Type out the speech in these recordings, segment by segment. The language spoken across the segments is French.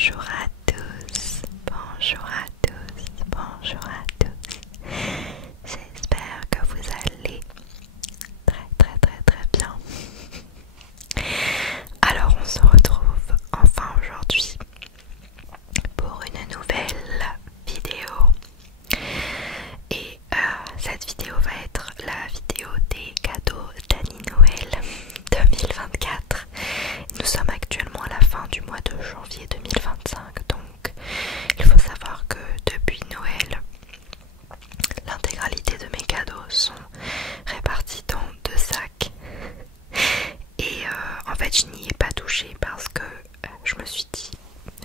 Bonjour à tous, bonjour à tous, bonjour à tous. J'espère que vous allez très bien. Alors on se retrouve enfin aujourd'hui pour une nouvelle vidéo. Et cette vidéo va être la vidéo des cadeaux d'Annie Noël 2024. Nous sommes actuellement à la fin du mois de janvier 2025, donc il faut savoir que depuis Noël, l'intégralité de mes cadeaux sont répartis dans 2 sacs. Et en fait je n'y ai pas touché parce que je me suis dit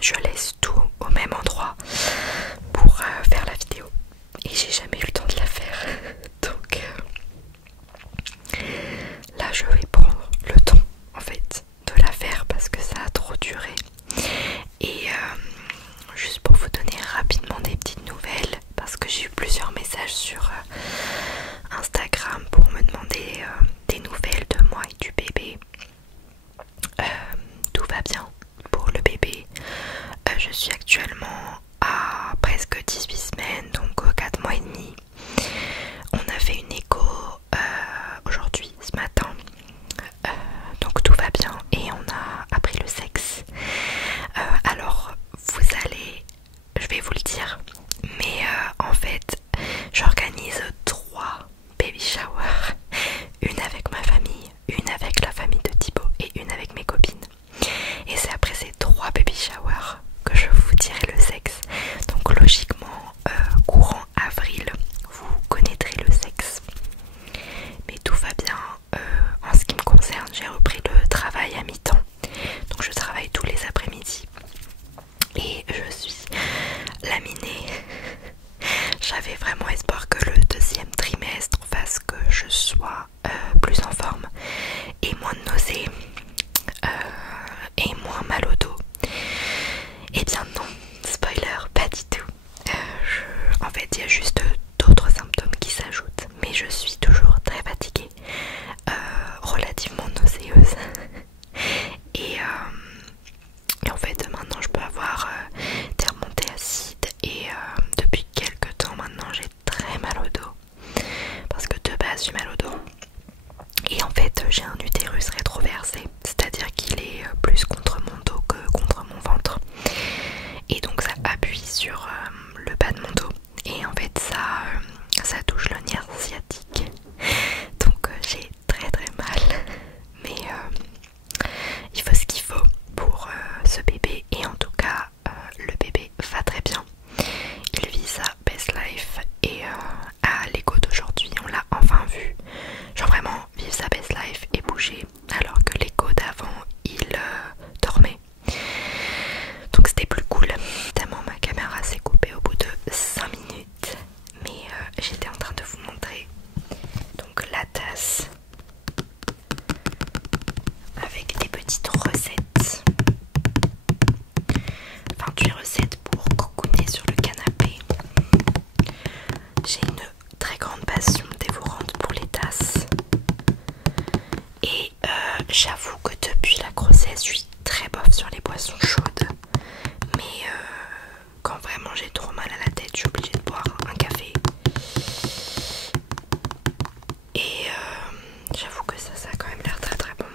je laisse tout au même endroit pour faire la vidéo. Et j'ai jamais eu le temps de la faire. Donc là je vais prendre le temps en fait de la faire parce que ça a trop duré. Et juste pour vous donner rapidement des petites nouvelles, parce que j'ai eu plusieurs messages sur Instagram pour me demander des nouvelles de moi et du bébé. Tout va bien pour le bébé. Je suis actuellement à presque 18 semaines, donc 4 mois et demi. On a fait une écho aujourd'hui, ce matin, donc tout va bien et on a appris le sexe. Alors je vais vous le dire, mais en fait j'organise 3 baby showers, une avec ma famille, une avec la famille de Thibaut et une avec mes copines. Et c'est après ces 3 baby showers que je vous dirai le sexe. Donc logiquement, courant avril, vous connaîtrez le sexe. Mais tout va bien. En ce qui me concerne, j'ai repris le travail à mi-temps. Donc je travaille tous les après-midi. Et je suis laminée. J'avais vraiment espoir que le 2e trimestre fasse que je sois plus en forme et moins de nausées et moins mal au dos. Et bien non, spoiler, pas du tout. En fait il y a juste d'autres symptômes qui s'ajoutent, mais je suis toujours très fatiguée, relativement nauséeuse. Et en fait maintenant je peux avoir des remontées acides et depuis quelques temps maintenant j'ai très mal au dos. Parce que de base j'ai mal au dos. Et en fait j'ai un utérus rétroversé, c'est-à-dire qu'il est plus contre mon dos que contre mon ventre. Et donc ça appuie sur le bas de mon dos. Et en fait ça touche le nerf sciatique. Donc j'ai très mal. Mais il faut ce qu'il faut pour ce bébé. Et en tout cas le bébé va très bien. Il vit sa best life. Et à l'écho d'aujourd'hui on l'a enfin vu. Genre vraiment vivre sa best life et bouger. Alors que l'écho d'avant il dormait. Donc c'était plus cool. Évidemment ma caméra s'est coupée au bout de 5 minutes. Mais j'étais en train de vous montrer donc la tasse avec des petites recettes. Enfin des recettes pour cocooner sur le canapé. J'ai une très grande passion dévorante pour les tasses. Et j'avoue que depuis la grossesse je suis très bof sur les boissons chaudes. Mais quand vraiment j'ai trop mal à la tête, je suis obligée de boire un café. Et j'avoue que ça a quand même l'air très bon.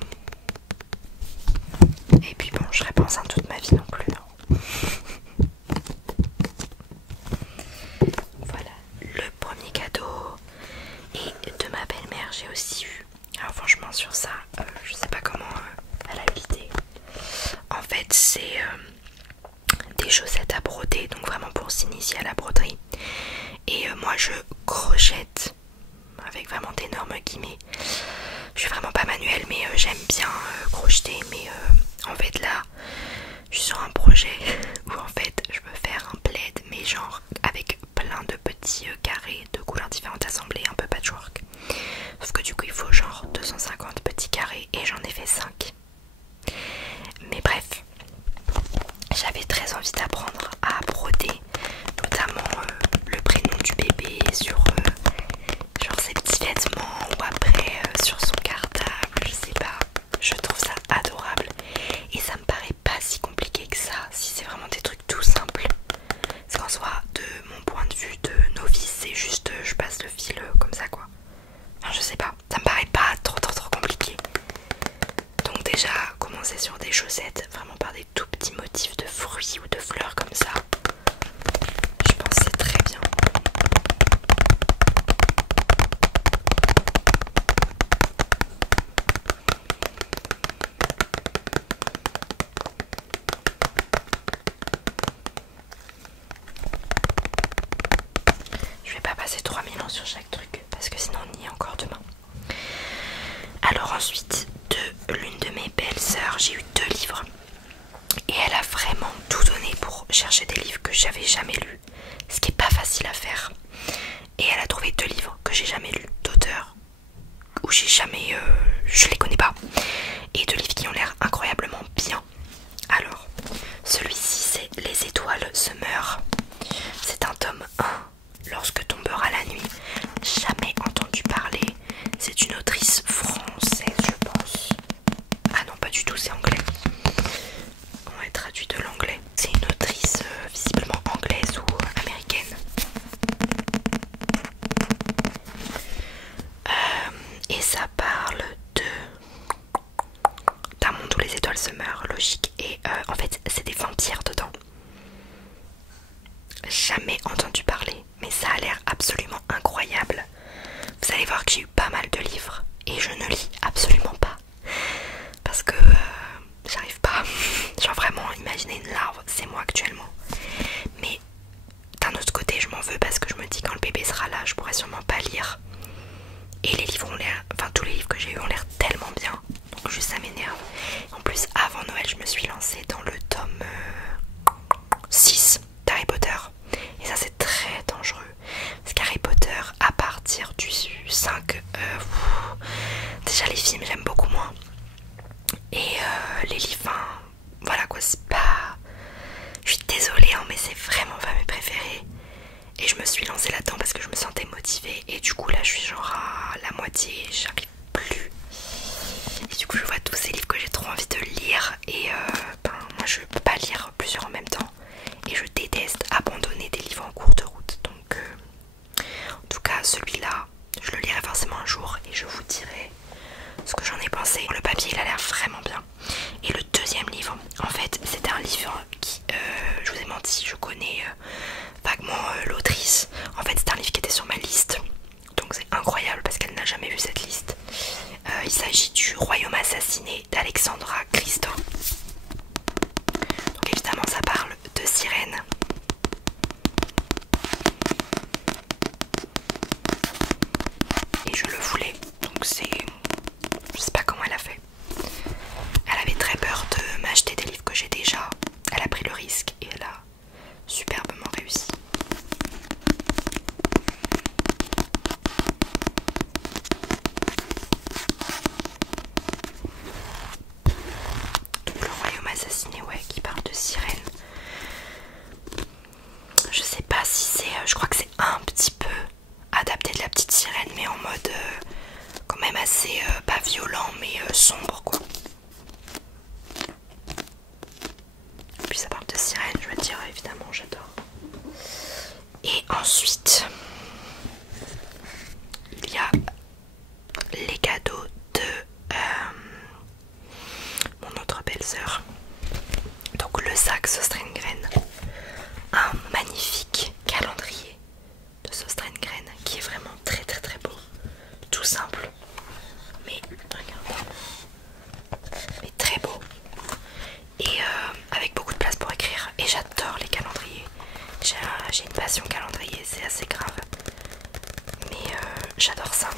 Et puis bon, je serai pas enceinte toute ma vie non plus. Hein. Voilà, le premier cadeau. Et de ma belle-mère, j'ai aussi eu. Alors franchement sur ça, je sais pas comment elle a l'idée. En fait c'est des chaussettes à broder, donc vraiment pour s'initier à la broderie. Et moi je crochette avec vraiment d'énormes guillemets. Je suis vraiment pas manuelle, mais j'aime bien crocheter. Mais en fait là je suis sur un projet où en fait je veux faire un plaid, mais genre avec plein de petits carrés de couleurs différentes assemblés, un peu patchwork. Sauf que du coup il faut genre 250 petits carrés et j'en ai fait 5. Mais bref, j'avais très envie d'apprendre à broder, notamment le prénom du bébé sur genre ses petits vêtements ou après sur son cartable, je sais pas. Je trouve ça adorable et ça me paraît pas si compliqué que ça si c'est vraiment des sur chaque truc parce que sinon on y est encore demain. Alors ensuite, de l'une de mes belles sœurs, j'ai eu 2 livres. Et elle a vraiment tout donné pour chercher des livres que j'avais jamais lus. Ce qui est pas facile à faire. Et elle a trouvé 2 livres que j'ai jamais lus, d'auteurs où j'ai jamais... je les connais pas. Et 2 livres qui ont l'air incroyablement bien. Alors, celui-ci c'est Les étoiles se meurent. C'est un tome 1, Lorsque tombera la nuit. Jamais entendu parler. C'est une autrice française, je pense. Ah non, pas du tout, c'est anglais. On va traduit de l'anglais. C'est une autrice visiblement anglaise ou américaine. Et ça parle d'un monde où les étoiles se meurent, logique. Et en fait, c'est des vampires dedans. Jamais entendu parler, mais ça a l'air absolument incroyable. Vous allez voir que j'ai eu pas mal de livres et je ne lis absolument pas. Parce que j'arrive pas. Genre vraiment, imaginer une larve, c'est moi actuellement. Mais d'un autre côté, je m'en veux parce que je me dis quand le bébé sera là, je pourrai sûrement pas lire. Et les livres ont l'air, enfin tous les livres que j'ai eu ont l'air tellement bien. Donc juste ça m'énerve. En plus, avant Noël, je me suis lancée dans le tome 6 d'Harry Potter. Et ça c'est très dangereux. Parce qu'Harry Potter, à partir du 5, déjà les films j'aime beaucoup moins. Et les livres, enfin, voilà quoi, c'est pas... Je suis désolée hein, mais c'est vraiment pas mes préférés. Et je me suis lancée là-dedans parce que je me sentais motivée. Et du coup là je suis genre à la moitié, j'arrive plus. Et du coup je vois tous ces livres que j'ai trop envie de lire. Et moi je peux pas lire plusieurs en même temps. Et je déteste abandonner des livres en cours de route. Donc en tout cas celui-là, je le lirai forcément un jour. Et je vous dirai ce que j'en ai pensé. Le papier il a l'air vraiment bien. Et le deuxième livre, en fait c'était un livre qui, je vous ai menti, je connais vaguement l'autrice. En fait c'est un livre qui était sur ma liste. Donc c'est incroyable parce qu'elle n'a jamais vu cette liste. Il s'agit du Royaume assassiné d'Alexandra Christo. Donc évidemment ça parle de sirènes. Et je le voulais. Donc c'est... Je sais pas comment elle a fait. Elle avait très peur de m'acheter des livres que j'ai déjà. Elle a pris le risque et elle a superbement réussi. Donc le Royaume assassiné, ouais, qui parle de sirènes. Je sais pas si c'est... je crois que c'est un petit peu adapté de La Petite Sirène, mais en mode quand même assez pas violent mais sombre quoi. Et puis ça parle de sirène, je veux dire, évidemment j'adore. Et ensuite il y a les cadeaux de mon autre belle-sœur. Donc le sac Søstrengren, un magnifique calendrier de Søstrengren qui est vraiment très très très beau, tout simple mais regardez, mais très beau et avec beaucoup de place pour écrire. Et j'adore les calendriers, j'ai une passion calendrier, c'est assez grave mais j'adore ça.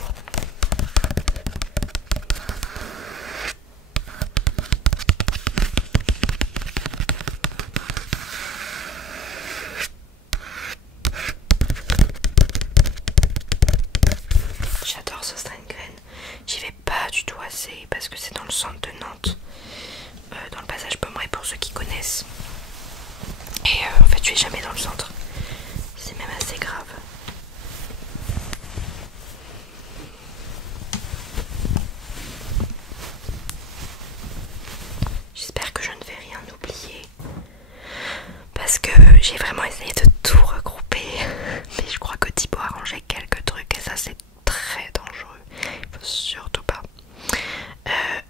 J'adore Søstrengren. J'y vais pas du tout assez parce que c'est dans le centre de Nantes, dans le passage Pommeraye pour ceux qui connaissent. Et en fait je vais jamais dans le centre. C'est même assez grave. J'espère que je ne vais rien oublier parce que j'ai vraiment essayé de tout regrouper. Mais je crois que Thibaut a rangé quelques trucs et ça c'est très dangereux. Il faut surtout pas.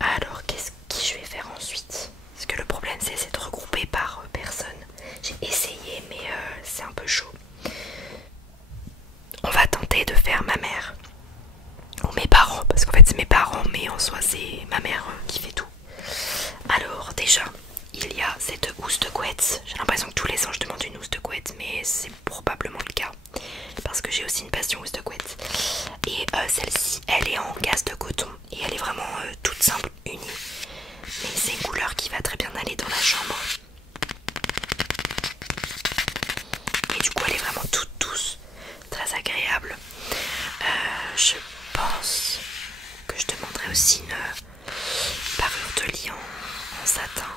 Alors qu'est-ce que je vais faire ensuite? Parce que le problème c'est de regrouper par personne. J'ai essayé mais c'est un peu chaud. On va tenter de faire ma mère ou mes parents, parce qu'en fait c'est mes parents mais en soi c'est ma mère qui fait tout. Alors déjà il y a cette housse de couette. J'ai l'impression que tous les ans je demande une housse de couette, mais c'est probablement le cas parce que j'ai aussi une passion housse de couette. celle-ci, elle est en gaze de coton et elle est vraiment toute simple, unie. Mais c'est une couleur qui va très bien aller dans la chambre. Et du coup elle est vraiment toute douce, très agréable. Je pense que je demanderai aussi une parure de lit en satin.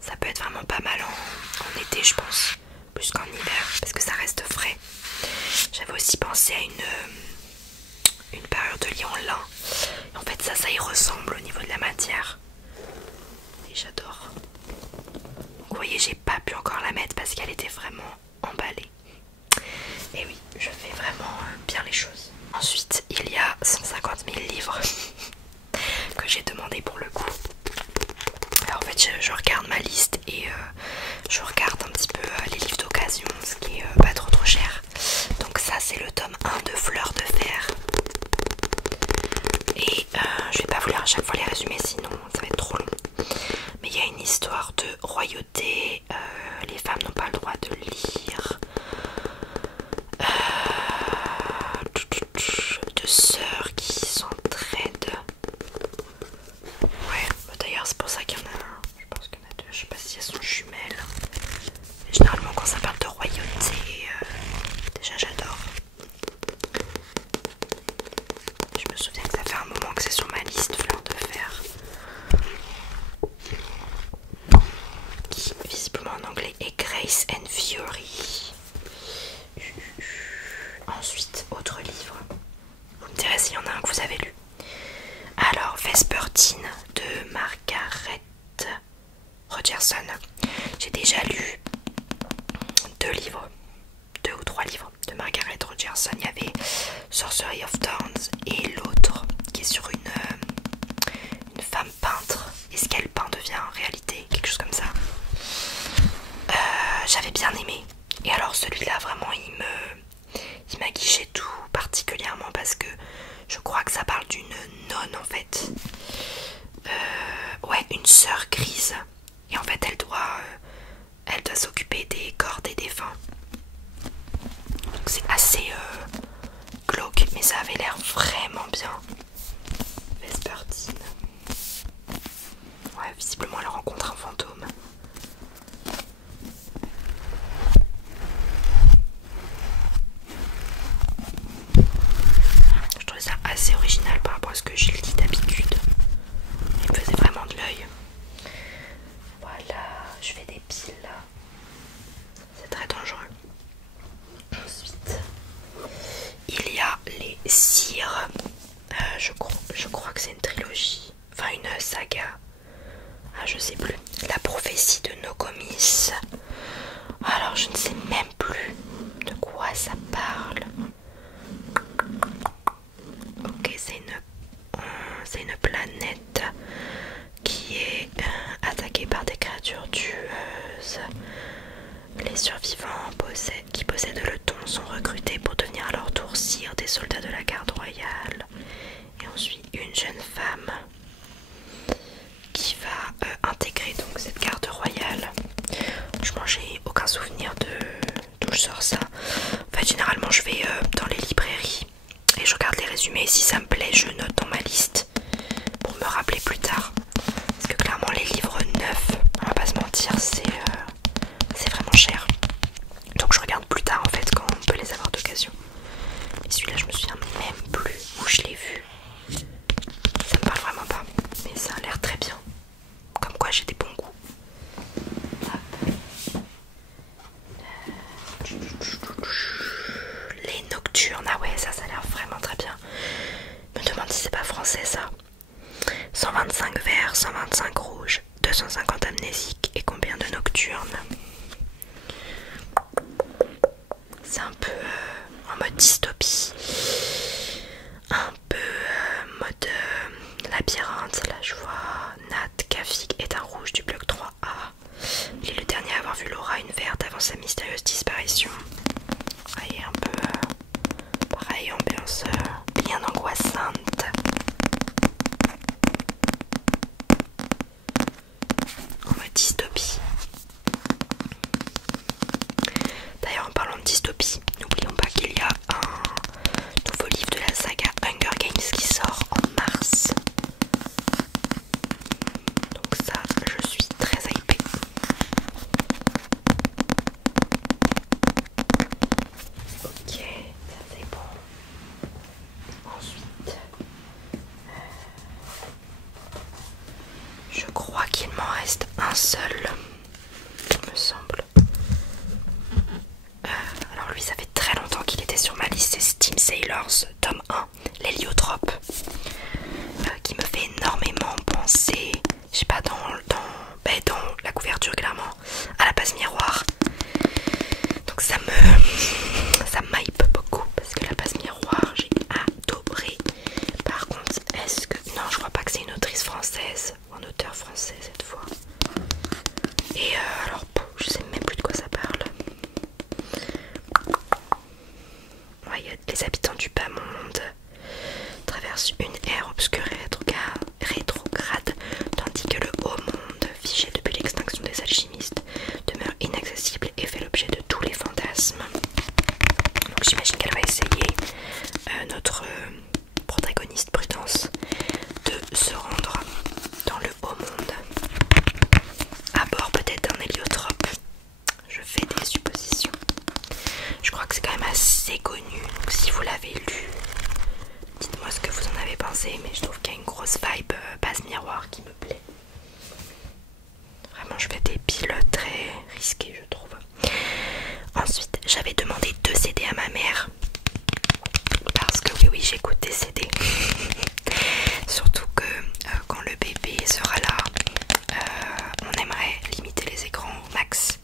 Ça peut être vraiment pas mal en été, je pense, plus qu'en hiver, parce que ça reste frais. J'avais aussi pensé à une parure de lit en lin. Et en fait ça y ressemble au niveau de la matière. Et j'adore. Donc vous voyez, j'ai pas pu encore la mettre parce qu'elle était vraiment emballée. Et oui, je fais vraiment bien les choses. Ensuite, il y a 150 000 livres que j'ai demandé pour le coup. Alors en fait, je regarde ma liste et je regarde un petit peu les livres d'occasion, ce qui est pas trop cher. Donc ça, c'est le tome 1 de Fleurs de Fer. Et je vais pas vous lire à chaque fois les résumés, sinon ça va être trop long. Mais il y a une histoire de royauté, les femmes n'ont pas le droit de lire. De sœurs qui s'entraident. Ouais, d'ailleurs c'est pour ça qu'il y en a un. Je pense qu'il y en a deux, je sais pas si elles sont jumelles. Mais généralement quand ça parle de royauté, déjà j'adore. Je me souviens que ça fait un moment que c'est sur ma liste, Fleurs de Fer. Qui visiblement en anglais est Grace and Fury. Ensuite, autre livre. Vous me direz s'il y en a un que vous avez lu. Alors, Vespertine de Margaret Rogerson. J'ai déjà lu 2 ou 3 livres de Margaret Rogerson. Il y avait Sorcery of Thorns et l'autre qui est sur une femme peintre. Et ce qu'elle peint devient réalité, quelque chose comme ça. J'avais bien aimé. Et alors celui-là, vraiment, il m'a guiché tout particulièrement parce que je crois que ça parle d'une nonne en fait. Ouais, une sœur grise. Et en fait, elle doit s'occuper des corps des défunts. Donc c'est assez glauque, mais ça avait l'air vraiment bien. Vespertine. Ouais, visiblement elle rencontre un fantôme. Je trouvais ça assez original par rapport à ce que je lis d'habitude. Il me faisait vraiment de l'œil. Voilà, je fais des piles là. C'est très dangereux. Ensuite, il y a les cires. Je crois que c'est une trilogie. Enfin, une saga. Ah, je sais plus. La prophétie de Nokomis. Alors, je ne sais même plus de quoi ça parle. Ok, c'est une planète qui est attaquée par des créatures tueuses. Les survivants qui possèdent le don sont recrutés pour devenir à leur tour sires des soldats de la garde royale. Et ensuite une jeune femme qui va intégrer donc cette garde royale. Franchement, j'ai aucun souvenir d'où je sors ça. En fait, généralement, je vais dans les librairies et je regarde les résumés. Si ça me plaît, je note dans ma liste pour me rappeler plus tard. Parce que clairement, les livres neufs, on va pas se mentir, c'est vraiment cher. Donc je regarde plus tard en fait quand on peut les avoir d'occasion. Et celui-là, je me souviens même plus où je l'ai vu. Ça me parle vraiment pas, mais ça a l'air très bien. Comme quoi j'ai des bons goûts. Les nocturnes, ah ouais, ça a l'air vraiment très bien. Je me demande si c'est pas français ça. 125 verts, 125 rouges, 250 amnésiques et combien de nocturnes? C'est un peu en mode dystopie, un peu mode labyrinthe. Là je vois Nat Kafik est un rouge du bloc 3A. Il est le dernier à avoir vu Laura, une verte, avant sa mystérieuse disparition. Et un peu pareil, ambiance bien angoissante. En mode dystopie. D'ailleurs, en parlant de dystopie, n'oublions pas qu'il y a un nouveau livre de la saga Hunger Sailors tome 1, l'héliotrope, qui me fait énormément penser, je sais pas, dans la couverture clairement, à la base miroir. Donc ça m'hype beaucoup parce que la base miroir j'ai adoré. Par contre, est-ce que... Non, je crois pas que c'est une autrice française ou un auteur français cette fois. Et alors, je sais même plus de quoi ça parle. Ouais, il y a les habitants du bas monde traversent une ère obscure et rétrograde, tandis que le haut monde, figé depuis l'extinction des alchimistes, demeure inaccessible et fait l'objet de tous les fantasmes. Donc j'imagine qu'elle va essayer, notre protagoniste Prudence, de se rendre dans le haut monde à bord peut-être d'un héliotrope. Je fais des suppositions. Je crois que c'est quand même assez connu, donc si vous l'avez lu, dites-moi ce que vous en avez pensé, mais je trouve qu'il y a une grosse vibe base miroir qui me plaît. Vraiment, je fais des pilotes très risqués, je trouve. Ensuite, j'avais demandé 2 CD à ma mère, parce que oui, j'écoute des CD. Surtout que quand le bébé sera là, on aimerait limiter les écrans au max.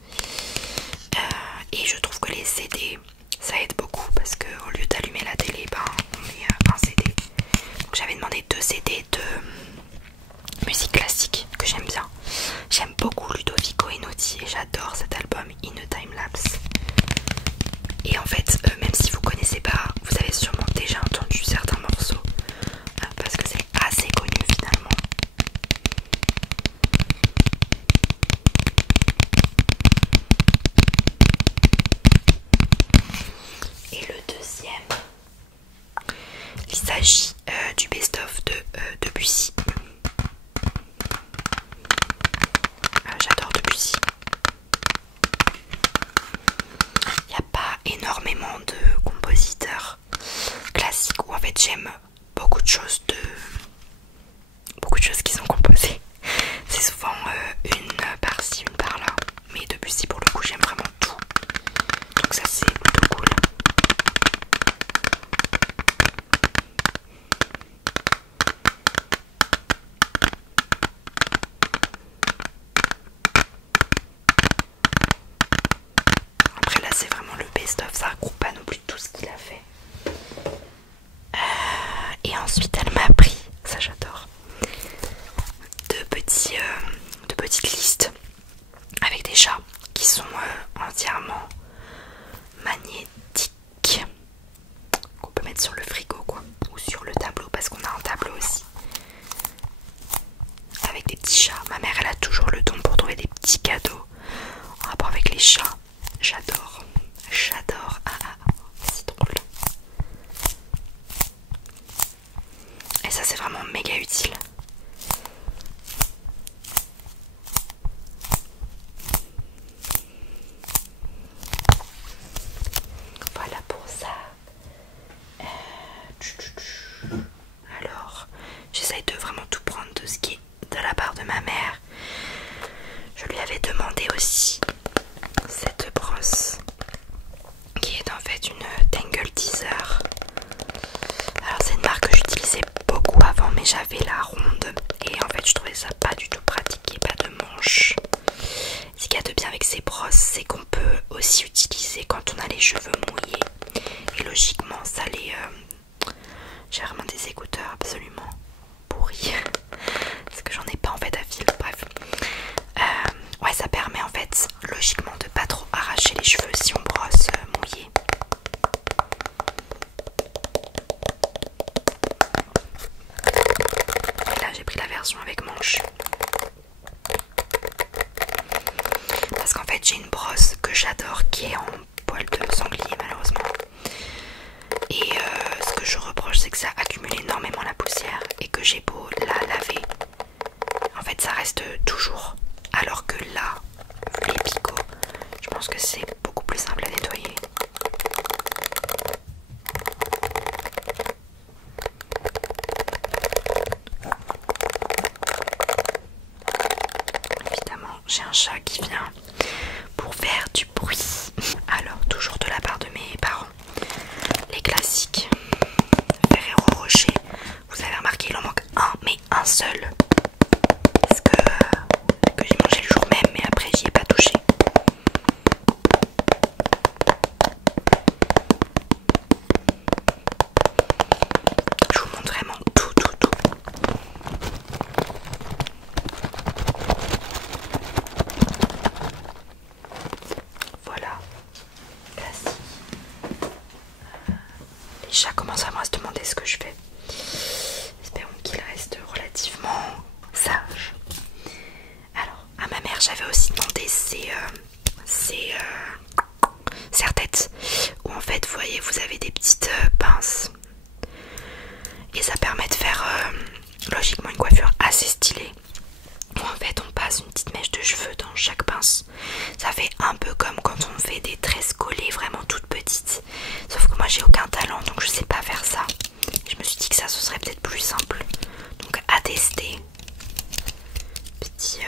Et je trouve que les CD, ça aide beaucoup, parce qu'au lieu d'allumer la télé, ben, on met un CD. Donc j'avais demandé 2 CD de musique classique que j'aime bien. J'aime beaucoup Ludovico Einaudi et j'adore cet album In a Time Lapse. Et en fait, même si vous connaissez pas, vous avez sûrement déjà entendu certains morceaux, parce que c'est assez connu finalement. Et le deuxième, il s'agit du best-of de Debussy. J'adore Debussy. Il n'y a pas énormément de compositeurs classiques où en fait j'aime beaucoup de choses qui sont composées. C'est souvent une par-ci, une par-là. Mais Debussy pour le coup j'aime vraiment tout. Donc ça c'est plutôt cool. Après là c'est vraiment le best-of, ça regroupe pas non plus tout ce qu'il a fait. Et ensuite elle m'a pris, ça j'adore, de petites listes avec des chats qui sont entièrement magnétiques, qu'on peut mettre sur le frigo quoi, ou sur le tableau parce qu'on a un tableau aussi avec des petits chats. Ma mère elle a toujours le don pour trouver des petits cadeaux en rapport avec les chats. J'adore, c'est drôle. Et ça c'est vraiment méga utile. Voilà pour ça. Alors, j'essaye de vraiment tout prendre de ce qui est de la part de ma mère. Je lui avais demandé aussi cette brosse qui est en fait une Tangle Teaser. Alors c'est une marque que j'utilisais beaucoup avant, mais j'avais la ronde et en fait je trouvais ça pas du tout pratique, il n'y a pas de manche. Ce qu'il y a de bien avec ces brosses, c'est qu'on peut aussi utiliser quand on a les cheveux mouillés. Et logiquement ça les... J'ai vraiment des écouteurs absolument pourris parce que j'en ai pas en fait à fil, bref. Ouais, ça permet en fait logiquement de pas trop arracher les cheveux si on brosse mouillé. Et là j'ai pris la version avec manche parce qu'en fait j'ai une brosse que j'adore qui est en poil de sanglier malheureusement. Et ce que je reproche c'est que ça accumule énormément la poussière et que j'ai beau la laver, en fait ça reste toujours. Alors que là, les picots, je pense que c'est beaucoup plus simple à nettoyer. Évidemment, j'ai un chat qui vient pour faire du bruit. Alors, toujours de la part de mes parents, les classiques. commence vraiment à se demander ce que je fais. Espérons qu'il reste relativement sage. Alors, à ma mère, j'avais aussi demandé ces serre-têtes où en fait, vous voyez, vous avez des petites pinces et ça permet de faire logiquement une coiffure assez stylée. Où en fait, on passe une petite mèche de cheveux dans chaque pince. Ça fait un peu comme quand on fait des tresses collées vraiment toutes petites. Sauf que moi, j'ai aucun talent, donc je sais pas faire ça. Je me suis dit que ça, ce serait peut-être plus simple. Donc à tester. Petit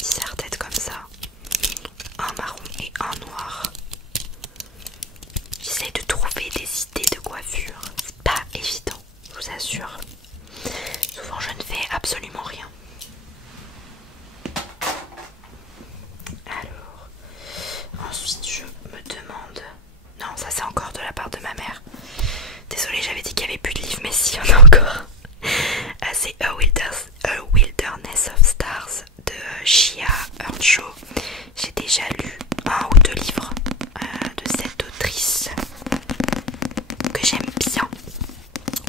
serre-tête comme ça. Un marron et un noir. J'essaie de trouver des idées de coiffure. C'est pas évident, je vous assure. Souvent je ne fais absolument rien. Alors, ensuite je me demande... Non, ça c'est encore de la part de ma mère. Désolée, j'avais dit qu'il n'y avait plus de livres, mais si, il y en a encore. C'est A Wilderness of Stars de Shia Earnshaw. J'ai déjà lu un ou deux livres de cette autrice que j'aime bien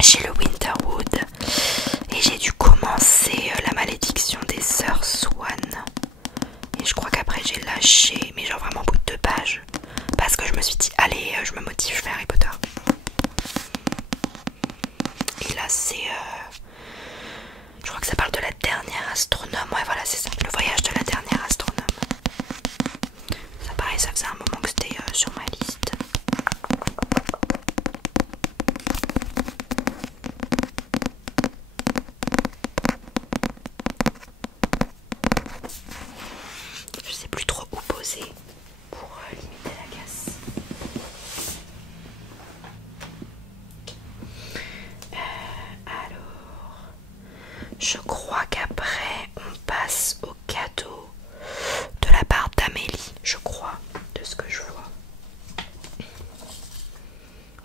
chez le Winterwood. Et j'ai dû commencer La malédiction des sœurs Swan. Et je crois qu'après j'ai lâché, mais genre vraiment au bout de 2 pages. Parce que je me suis dit, allez, je me motive, je fais Harry Potter. Et là c'est... je crois que ça parle de la dernière astronome. Ouais, voilà, c'est ça. Le voyage de la dernière astronome. Ça pareil, ça faisait un moment que c'était sur ma liste. Je sais plus trop où poser pour limiter la casse. Alors, je crois qu'après on passe au cadeau de la part d'Amélie, je crois, de ce que je vois.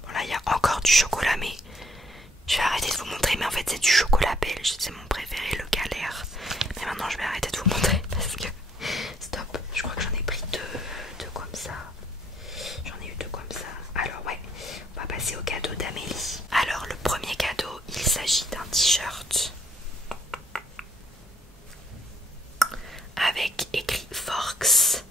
Bon là il y a encore du chocolat, mais je vais arrêter de vous montrer. Mais en fait c'est du chocolat belge, c'est mon préféré, le Galère. Mais maintenant je vais arrêter de vous montrer parce que... Stop, je crois que j'en ai pris deux comme ça. J'en ai eu 2 comme ça. Alors ouais, on va passer au cadeau d'Amélie. Alors le premier cadeau, il s'agit d'un t-shirt avec écrit Forks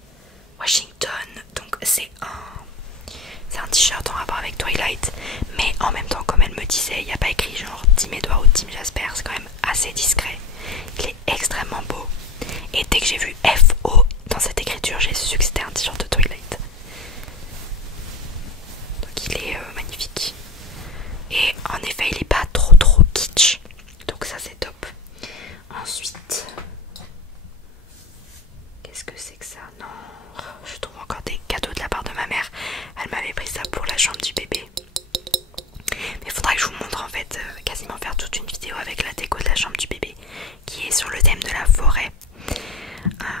Washington. Donc c'est un t-shirt en rapport avec Twilight, mais en même temps, comme elle me disait, il n'y a pas écrit genre Team Edward ou Team Jasper, c'est quand même assez discret. Il est extrêmement beau. Et dès que j'ai vu FO dans cette écriture, j'ai su que c'était un t-shirt de Twilight. Donc il est magnifique. Et en effet, il est pas trop kitsch. Donc ça c'est top. Ensuite, qu'est-ce que c'est que ça? Non, je trouve encore des cadeaux de la part de ma mère. Elle m'avait pris ça pour la chambre du bébé. Mais il faudra que je vous montre en fait, quasiment faire toute une vidéo avec la déco de la chambre du bébé qui est sur le thème de la forêt.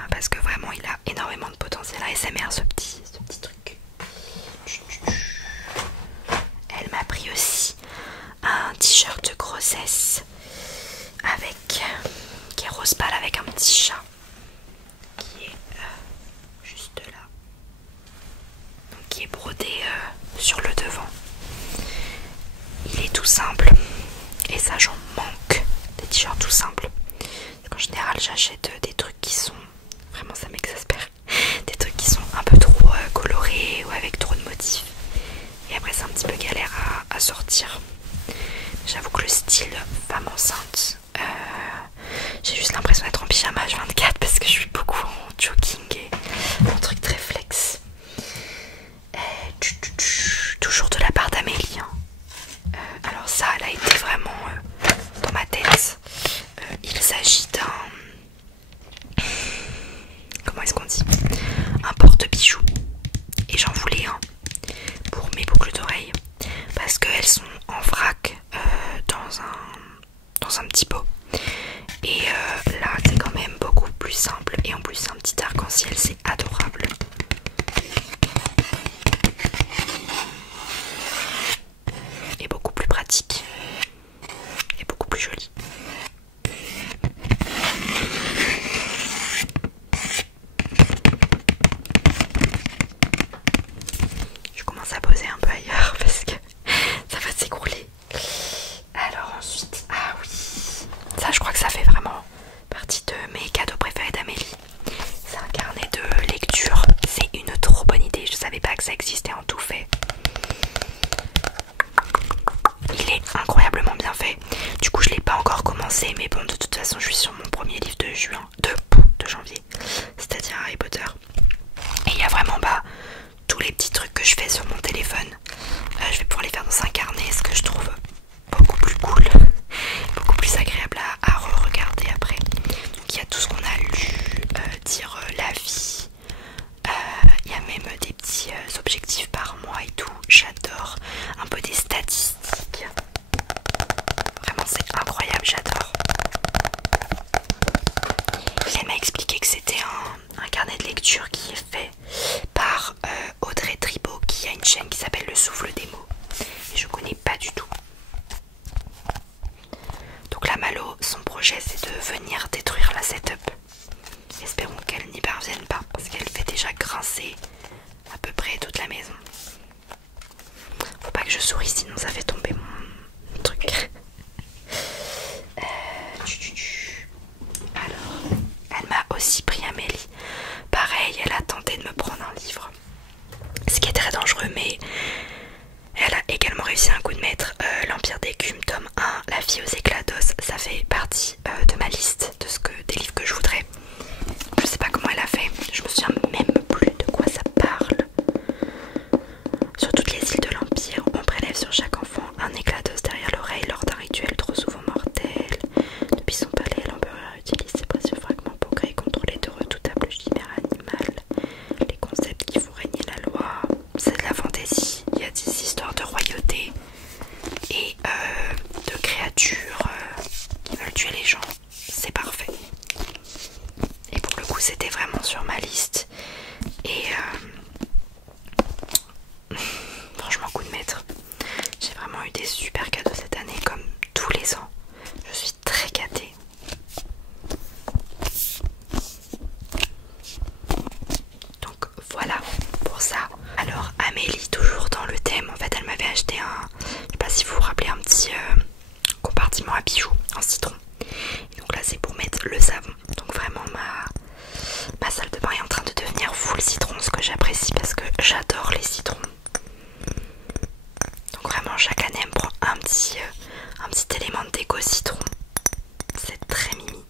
Parce que vraiment il a énormément de potentiel ASMR ce petit truc. Elle m'a pris aussi un t-shirt de grossesse avec qui est rose pâle avec un petit chat qui est juste là, donc qui est brodé sur le devant. Il est tout simple et ça j'en manque des t-shirts tout simples. En général j'achète des trucs qui sont vraiment, ça m'exaspère, des trucs qui sont un peu trop colorés ou avec trop de motifs et après c'est un petit peu galère à sortir. J'avoue que le style femme enceinte, j'ai juste l'impression d'être en pyjama H24 parce que je suis beaucoup en jogging et un truc très flex. Toujours de la part d'Amélie, hein. Alors ça, elle a été vraiment dans ma tête. Il s'agit d'un... Comment est-ce qu'on dit? Un porte-bijoux. Et j'en voulais un pour mes boucles d'oreilles parce qu'elles sont en vrac dans un petit pot. Et là c'est quand même beaucoup plus simple et en plus c'est un petit arc-en-ciel commencer, mais bon, de toute façon, je suis sur mon premier livre de janvier, c'est-à-dire Harry Potter. Et il y a vraiment tous les petits trucs que je fais sur mon téléphone. Je vais pouvoir les faire dans un carnet, ce que je trouve beaucoup plus cool, beaucoup plus agréable à re-regarder après. Donc il y a tout ce qu'on a lu, dire la vie. Il y a même des petits objectifs par mois et tout. J'adore. Un peu des statistiques. Vraiment c'est incroyable, j'adore. Elle m'a expliqué que c'était un carnet de lecture qui est fait par Audrey Tribault, qui a une chaîne qui s'appelle Le Souffle des mots. Et je connais pas du tout. Donc la Malo, son projet c'est de venir détruire la setup. Espérons qu'elle n'y parvienne pas parce qu'elle fait déjà grincer à peu près toute la maison. Faut pas que je souris sinon ça fait tomber mon truc. Alors, elle m'a aussi pris Amélie. Pareil, elle a tenté de me prendre un livre. Ce qui est très dangereux, mais elle a également réussi un coup de maître. L'Empire d'écume, tome 1, La fille aux éclats d'os, ça fait partie de ma liste des livres que je voudrais. Je sais pas comment elle a fait, je me souviens même plus de quoi ça parle. Sur toutes les îles de l'Empire, on prélève sur chaque enfant un éclat d'os derrière l'oreille lors d'un rituel trop souvent mortel. Depuis son palais, l'empereur utilise ces précieux fragments pour créer et contrôler de redoutables chimères animales. Les concepts qui font régner la loi, c'est de la fantaisie. Il y a des histoires de royauté et de créatures qui veulent tuer les gens. C'est parfait. Et pour le coup, c'était vraiment sur ma liste. Et franchement, coup de maître. J'ai vraiment eu des super cadeaux cette année, comme tous les ans. Je suis très gâtée. Donc voilà pour ça. Alors Amélie, toujours dans le thème, en fait elle m'avait acheté je sais pas si vous vous rappelez, un petit compartiment à bijoux en citron. Et donc là c'est pour mettre le savon. Donc vraiment ma salle de bain est en train de devenir full citron, ce que j'apprécie parce que j'adore les citrons. Donc vraiment chaque année elle me prend un petit élément de déco citron. C'est très mimi.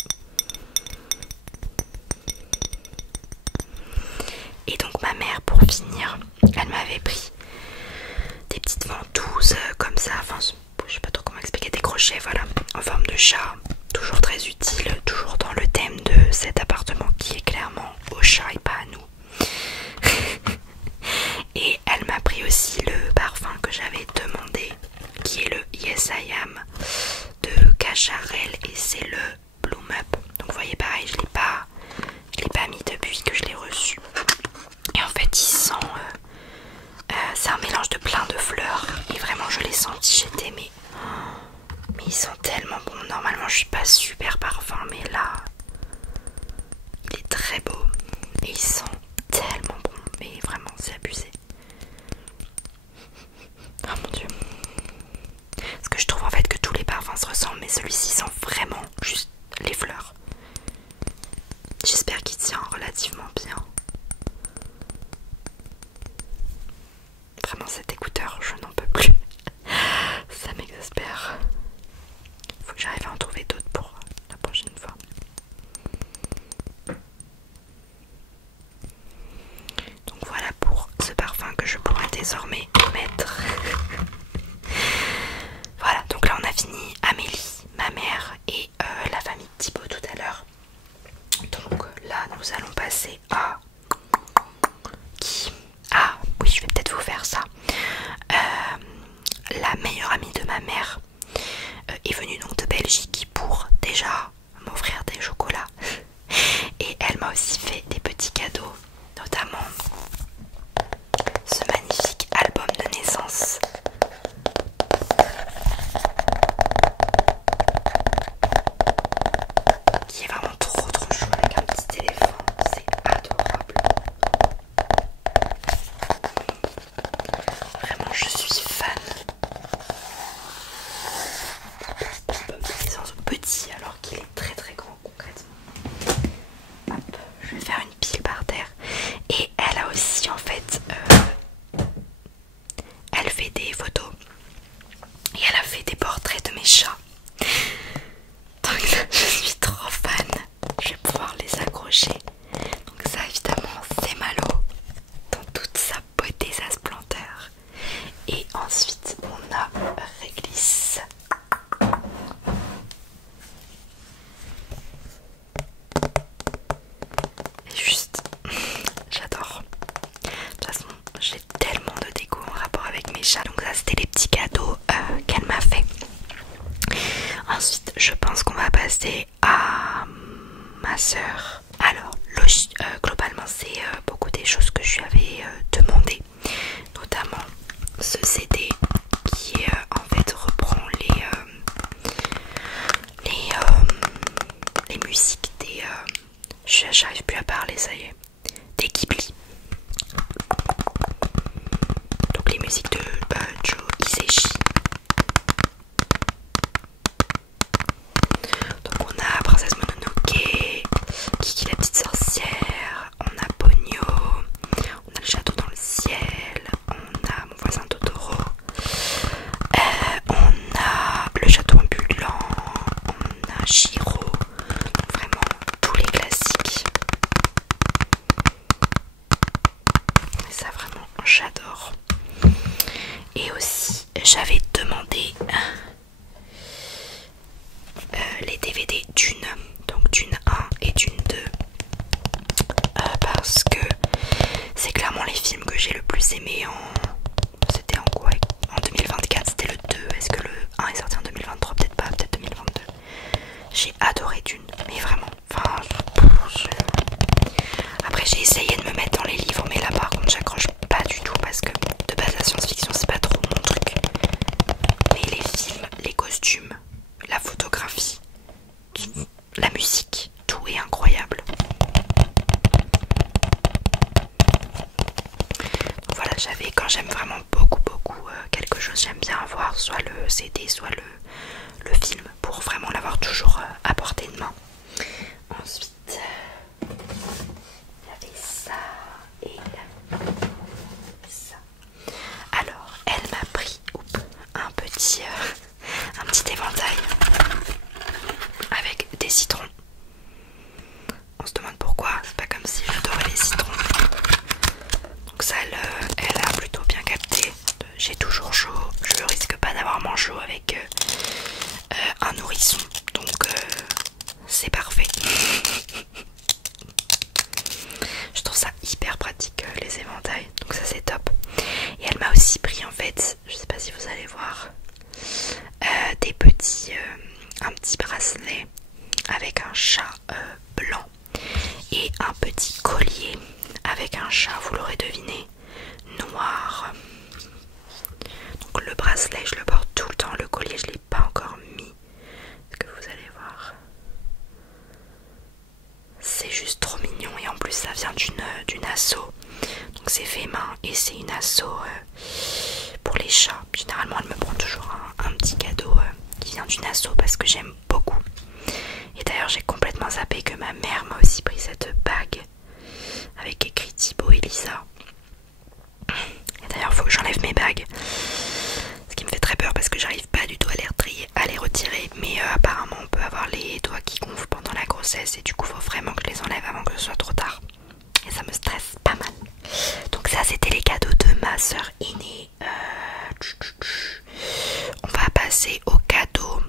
Et donc ma mère, pour finir, elle m'avait pris des petites ventouses comme ça, enfin je sais pas trop comment expliquer, des crochets, voilà, en forme de chat, toujours très utile, toujours dans le thème de cet appartement qui est clairement au chat et pas à nous. Et elle m'a pris aussi le parfum que j'avais demandé, qui est le Yes I Am de Cacharel, et c'est le Bloom Up. Donc vous voyez, pareil, je l'ai pas mis depuis que je l'ai reçu. Et en fait il sent c'est un mélange de plein de fleurs et vraiment je l'ai senti, j'étais mais ils sont tellement bons. Normalement je suis pas super parfum, mais là il est très beau et il sent tellement bon, mais vraiment c'est abusé. Oh mon dieu. Parce que je trouve en fait que tous les parfums se ressemblent, mais celui-ci sent vraiment juste les fleurs. J'espère qu'il tient relativement bien. Vraiment cet écouteur, je n'en peux plus. Ça m'exaspère. Il faut que j'arrive à en trouver d'autres pour la prochaine fois. Donc voilà pour ce parfum que je pourrais désormais mettre. Voilà, donc là on a fini Amélie, ma mère c'est à ma soeur. Alors, globalement, c'est beaucoup des choses que je lui avais demandé, notamment ce CD qui en fait reprend les musiques des... j'arrive plus à parler, ça y est, des Ghibli. Donc les musiques de Joe Hisaishi. Donc on a Princesse Mononoke, Kiki la petite sorcière, on a Ponyo, on a le château dans le ciel, on a Mon voisin Totoro, on a le château ambulant, on a Shiro, vraiment tous les classiques. Et ça vraiment j'adore. Et aussi j'avais demandé les DVD Dune, donc Dune 1 et Dune 2, parce que c'est clairement les films que j'ai le plus aimé c'était en quoi? En 2024, c'était le 2, est-ce que le 1 est sorti en 2023? Peut-être pas, peut-être 2022. J'ai adoré Dune, mais vraiment, enfin... Après j'ai essayé de me mettre dans les livres, mais là par contre j'accroche pas du tout, parce que de base la science-fiction c'est pas trop mon truc. Mais les films, les costumes, la photographie, la musique, tout est incroyable. Donc voilà, quand j'aime vraiment beaucoup quelque chose, j'aime bien avoir soit le CD, soit le film, pour vraiment l'avoir toujours à portée de main. Ensuite, il y avait ça et ça. Alors, elle m'a pris un petit éventail avec des citrons. On se demande pourquoi, c'est pas comme si j'adorais les citrons. Donc ça, elle a plutôt bien capté. J'ai toujours chaud, je risque pas d'avoir moins chaud avec un nourrisson, donc c'est parfait. Je trouve ça hyper pratique les éventails, donc ça c'est top. Et elle m'a aussi pris en fait, je sais pas si vous allez voir, un petit bracelet avec un chat blanc et un petit collier avec un chat, vous l'aurez deviné, noir. Donc le bracelet je le porte tout le temps, le collier je l'ai pas encore mis, est-ce que vous allez voir? C'est juste trop mignon et en plus ça vient d'une asso, donc c'est fait main et c'est une asso pour les chats. Généralement elle me prend toujours un petit cadeau qui vient d'une asso parce que j'aime beaucoup. Et d'ailleurs j'ai complètement zappé que ma mère m'a aussi pris cette bague avec écrit Thibaut et Lisa. Et d'ailleurs faut que j'enlève mes bagues, ce qui me fait très peur parce que j'arrive pas du tout à les retirer, mais apparemment on peut avoir les doigts qui gonflent pendant la grossesse et du coup faut vraiment que je les enlève avant que ce soit trop tard. Et ça me stresse pas mal. Donc ça c'était les cadeaux de ma soeur aînée. On va passer aux cadeaux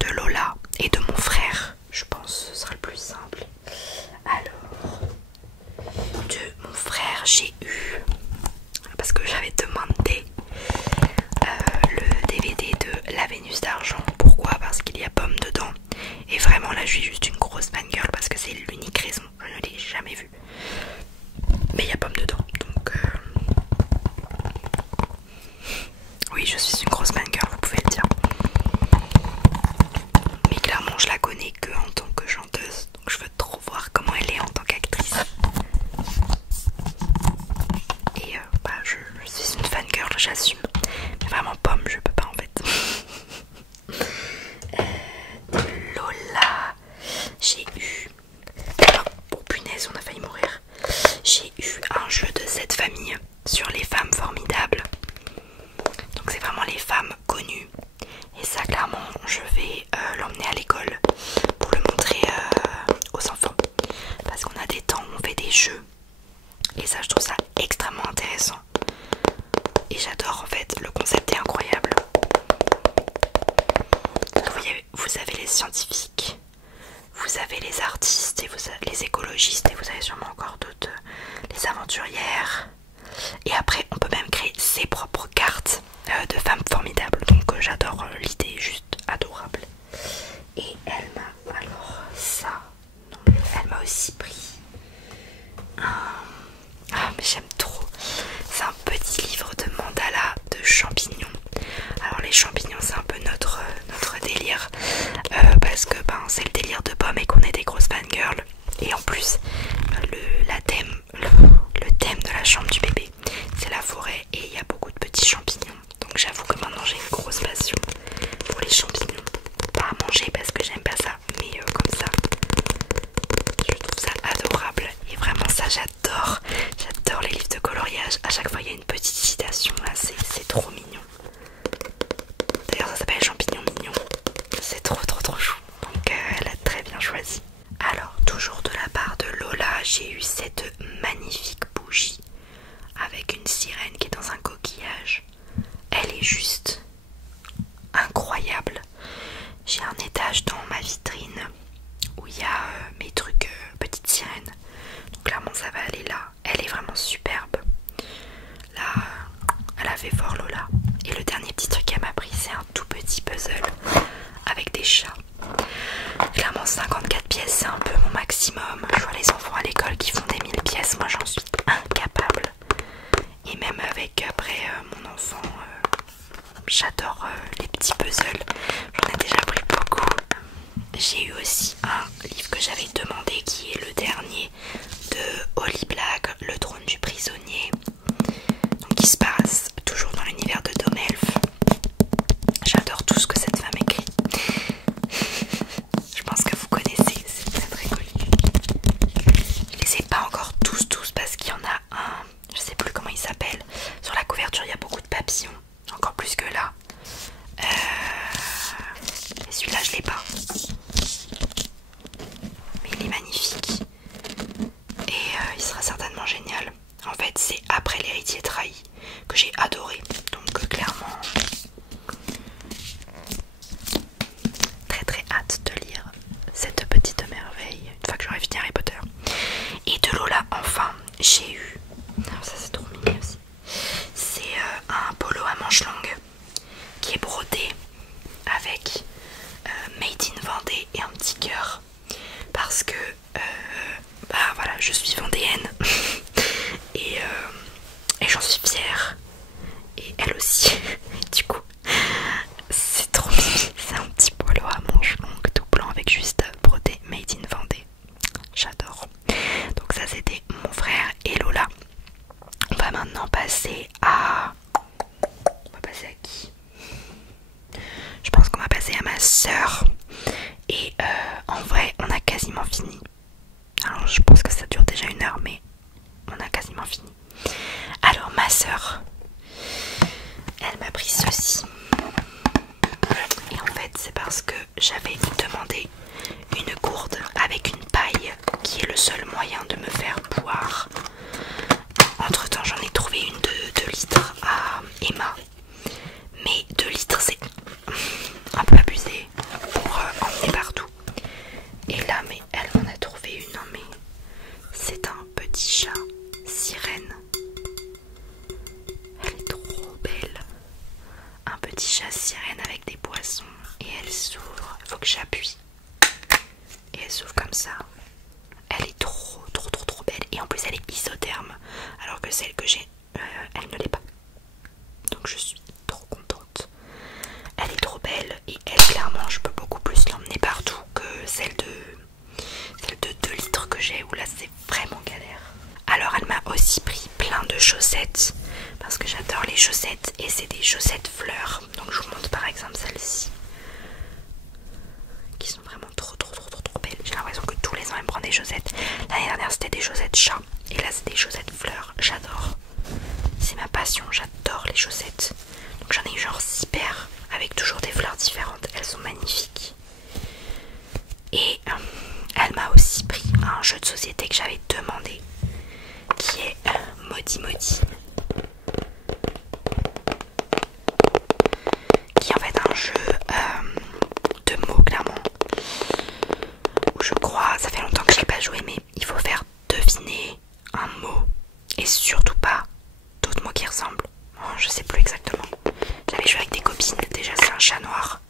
de Lola et de mon frère. Je pense que ce sera le plus simple. Alors, de mon frère j'ai eu, parce que j'avais demandé le DVD de La Vénus d'argent. Pourquoi? Parce qu'il y a Pomme dedans. Et vraiment là je suis juste une grosse fangirl parce que c'est l'unique raison. Je ne l'ai jamais vu. Mais il y a Pomme dedans. Donc oui, je suis une grosse fangirl, vous pouvez le dire. Mais clairement je la connais que en tant que chanteuse. Donc je veux trop voir comment elle est en tant qu'actrice. Et je suis une fangirl, j'assume. Mais vraiment Pomme, je peux pas en fait. Lola, j'ai eu... Oh punaise, on a failli mourir. J'ai eu un jeu de cette famille sur les femmes formidables. Donc c'est vraiment les femmes connues. Et ça clairement je vais l'emmener à l'école pour le montrer aux enfants. Parce qu'on a des temps où on fait des jeux. Et ça je trouve ça extrêmement intéressant. Et j'adore en fait, le concept est incroyable. Vous avez les scientifiques, vous avez les artistes, et les écologistes, et vous avez sûrement encore d'autres, les aventurières. Et après on peut même créer ses propres cartes de femmes formidables. Donc j'adore l'idée, juste adorable. Et elle m'a J'ai un étage dans ma vitrine où il y a mes trucs petite sirène. Donc clairement ça va aller là. Elle est vraiment superbe. Là, elle a fait fort Lola. Et le dernier petit truc qu'elle m'a pris, c'est un tout petit puzzle avec des chats. Clairement 54 pièces, c'est un peu mon maximum. Je vois les enfants à l'école qui font des 1000 pièces, moi j'en suis incapable. Et même avec après mon enfant, j'adore les petits puzzles. J'en ai déjà pris beaucoup. J'ai eu aussi un livre que j'avais demandé qui est le dernier de Holly Black, Le trône du prisonnier. Donc qui se passe toujours dans l'univers de Domelf. J'adore tout ce que cette femme écrit. Je pense que vous connaissez, c'est très très connu. Je les ai pas encore tous parce qu'il y en a un, je sais plus comment il s'appelle. Sur la couverture il y a beaucoup de papillons, encore plus que là. Et celui-là je l'ai pas. Mais il est magnifique. Et il sera certainement génial. En fait c'est Après l'héritier trahi que j'ai adoré. Donc clairement très très hâte de lire cette petite merveille une fois que j'aurai fini Harry Potter. Et de Lola enfin j'ai eu, ça c'est trop mignon aussi, c'est un polo à manches longues qui est brodé avec Made in Vendée et un petit cœur parce que bah voilà je suis vendéenne et j'en suis fière et elle aussi. Du coup c'est trop mignon, c'est un petit polo à manches longues tout blanc avec juste brodé Made in Vendée. J'adore. Donc ça c'était mon frère et Lola. On va maintenant passer à... On va passer à qui? Je pense qu'on va passer à ma soeur. Et en vrai on a quasiment fini. Alors je pense que ça dure déjà 1 heure mais on a quasiment fini. Alors ma soeur, elle m'a pris ceci. Et en fait c'est parce que j'avais demandé une gourde avec une paille qui est le seul moyen de me faire boire. Entre temps j'en ai trouvé une de 2 litres à Emma. Mais 2 litres c'est un peu abusé pour emmener partout. Et là mais elle m'en a trouvé une. Non mais c'est un petit chat sirène. Elle est trop belle. Un petit chat sirène avec des poissons. Et elle s'ouvre. Il faut que j'appuie. Et elle s'ouvre comme ça. Elle est trop belle. Et en plus elle est isotherme. Alors que celle que j'ai, elle ne l'est pas. Donc je suis trop contente. Elle est trop belle. Et elle clairement je peux beaucoup plus l'emmener partout que celle de 2 litres que j'ai. Où là c'est vraiment galère. Alors elle m'a aussi pris plein de chaussettes. Parce que j'adore les chaussettes. Et c'est des chaussettes fleurs. Donc je vous montre par exemple celle-ci. Qui sont vraiment trop belles. J'ai l'impression que tous les ans elle me prend des chaussettes. L'année dernière c'était des chaussettes chat. Et là c'est des chaussettes fleurs. J'adore. C'est ma passion. J'adore les chaussettes. Donc j'en ai eu genre 6 paires. Avec toujours des fleurs différentes. Elles sont magnifiques. Et elle m'a aussi pris un jeu de société que j'avais demandé. Qui est Maudit Maudit. Qui est en fait un jeu de mots clairement. Où je crois, ça fait longtemps que je l'ai pas joué, mais il faut faire deviner un mot. Et surtout pas d'autres mots qui ressemblent. Oh, je sais plus exactement. J'avais joué avec des copines, déjà c'est un chat noir.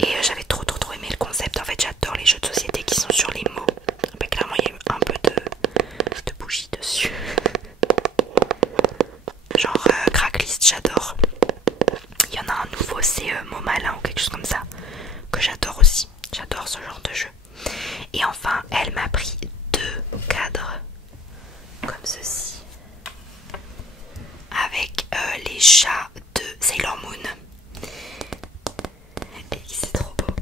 Et j'avais trop aimé le concept. En fait j'adore les jeux de société qui sont sur les mots. Bah, clairement il y a eu un peu de bougie dessus. Genre Cracklist j'adore. Il y en a un nouveau, c'est Mot Malin ou quelque chose comme ça. Que j'adore aussi. J'adore ce genre de jeu. Et enfin elle m'a pris 2 cadres. Comme ceci. Avec les chats de Sailor Moon. Et c'est trop beau.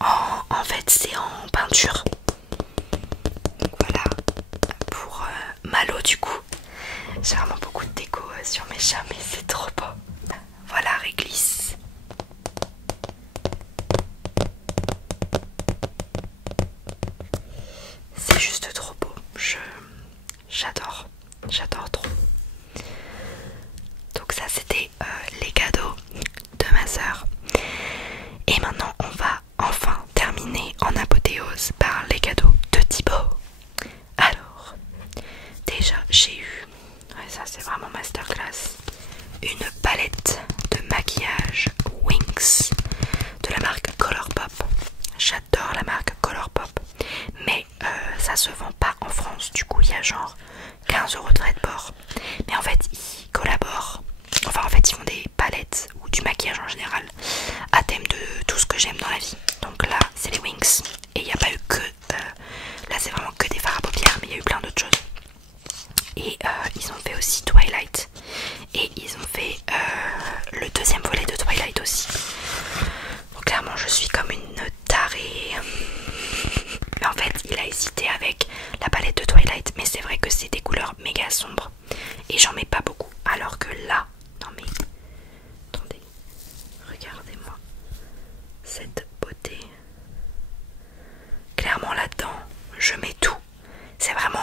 En fait c'est en peinture. Donc voilà. Pour Malo du coup. J'ai vraiment beaucoup de déco sur mes chats mais c'est trop beau. Voilà Réglisse. C'est juste trop beau. J'adore trop. Donc ça c'était les cadeaux de ma soeur. Et maintenant vidéos par les cadeaux de Thibaut. Alors, déjà j'ai eu, ouais, ça c'est vraiment masterclass, une palette de maquillage Winx de la marque Colourpop. J'adore la marque Colourpop, mais ça se vend pas en France, du coup il y a genre 15 € de frais de port. Mais en fait ils collaborent, enfin en fait ils font des palettes ou du maquillage en général à thème de tout ce que j'aime dans la vie. Donc là c'est les Winx et il n'y a pas eu que, là c'est vraiment que des fards à paupières, mais il y a eu plein d'autres choses. Et ils ont fait aussi Twilight et ils ont fait le deuxième volet de Twilight aussi. Donc clairement je suis comme une tarée. Mais en fait il a hésité avec la palette de Twilight, mais c'est vrai que c'est des couleurs méga sombres et j'en mets pas beaucoup. Alors que là, non mais attendez, regardez-moi cette beauté. Clairement là-dedans je mets tout. C'est vraiment,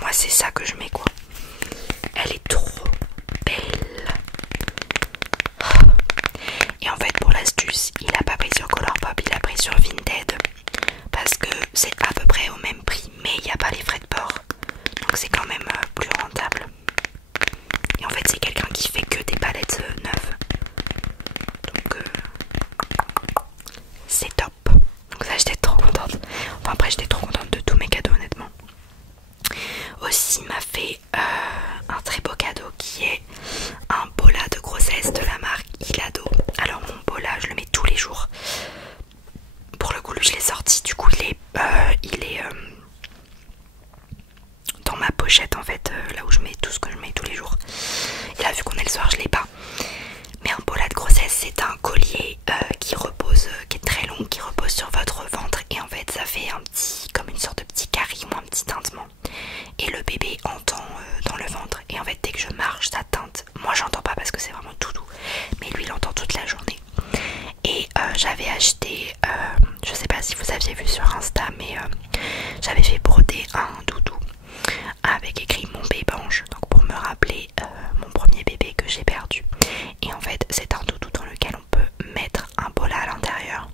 moi c'est ça que je mets quoi. Elle est trop belle. Et en fait pour l'astuce, il a pas pris sur Colourpop, il a pris sur Vinted. Parce que c'est à peu près au même prix, mais il n'y a pas les frais de port. Donc c'est quand même plus rentable. Et en fait c'est quelqu'un qui fait que des palettes neuves. Donc c'est top. Donc ça j'étais trop contente. Enfin après j'étais trop contente de tous mes cadeaux honnêtement. Aussi il m'a fait un très beau cadeau qui est un bola de grossesse de la marque Ilado. Alors mon bola je le mets tous les jours. Pour le coup lui je l'ai sorti, du coup il est dans ma pochette en fait, là où je mets tout ce que je mets tous les jours. Et là vu qu'on est le soir je l'ai pas. Mais un bola de grossesse c'est un collier qui repose, qui est très long, qui repose sur votre ventre. Et en fait ça fait un petit, comme une sorte de petit carillon, un petit tintement. Et le bébé entend dans le ventre. Et en fait dès que je marche ça teinte. Moi j'entends pas parce que c'est vraiment tout doux, mais lui il entend toute la journée. Et j'avais acheté, je sais pas si vous aviez vu sur Insta, mais j'avais fait broder un doudou avec écrit mon bébange, donc pour me rappeler mon premier bébé que j'ai perdu. Et en fait c'est un doudou dans lequel on peut mettre un bola à l'intérieur.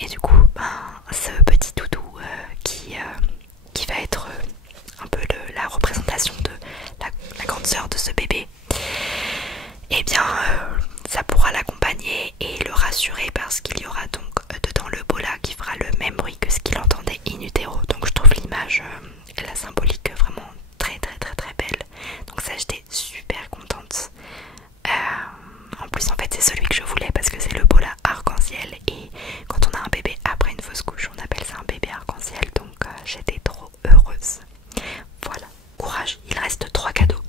Et du coup ce petit doudou qui va être un peu la représentation de la grande sœur de ce bébé, et bien ça pourra l'accompagner et le rassurer parce qu'il y aura donc dedans le bola qui fera le même bruit que ce qu'il entendait in utero. Donc je trouve l'image, la symbolique vraiment très très très très belle. Donc ça j'étais super contente. En plus en fait c'est celui que je voulais parce que c'est le bola arc-en-ciel. Et quand on a un bébé après une fausse couche on appelle ça un bébé arc-en-ciel. Donc j'étais trop heureuse. Voilà, courage, il reste 3 cadeaux.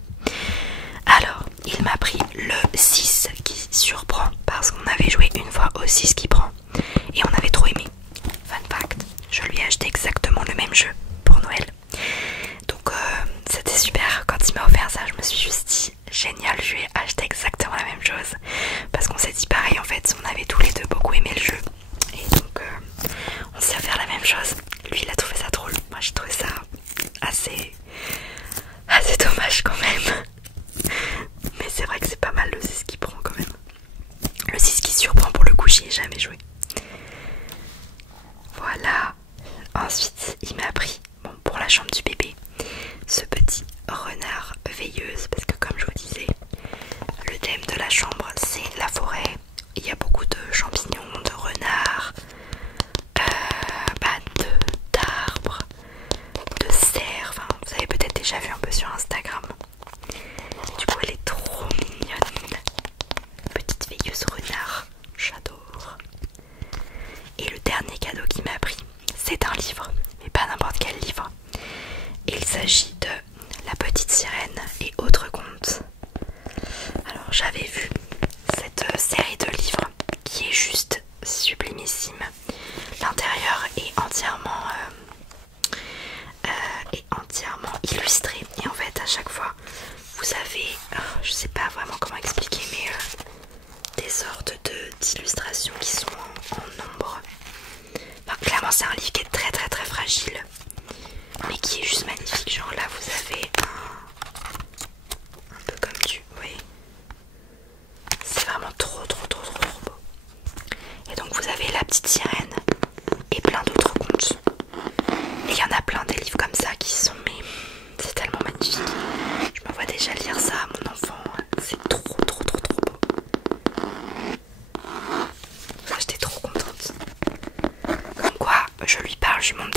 Alors, il m'a pris le 6 qui surprend parce qu'on avait joué une fois au 6 qui prend et on avait trop aimé. Fun fact, je lui ai acheté exactement le même jeu pour Noël. Donc c'était super, quand il m'a offert ça je me suis juste dit génial, je lui ai acheté exactement la même chose. Parce qu'on s'est dit pareil en fait, on avait tous les deux beaucoup aimé le jeu. Et donc on s'est offert la même chose. Lui il a trouvé ça drôle, moi j'ai trouvé ça assez dommage quand même. Mais c'est vrai que c'est pas mal le 6 qui prend quand même. Le 6 qui surprend pour le coup, j'y ai jamais joué. Voilà. Ensuite il m'a pris, bon, pour la chambre du bébé, ce petit renard veilleuse. Parce que comme je vous disais, le thème de la chambre c'est la forêt. Il y a beaucoup de champignons, de renards, d'arbres, de cerfs. Enfin, vous avez peut-être déjà vu un peu sur Instagram. Du coup elle est trop mignonne. Petite veilleuse renard, j'adore. Et le dernier cadeau qu'il m'a pris, c'est un livre. Mais pas n'importe quel livre. Il je monte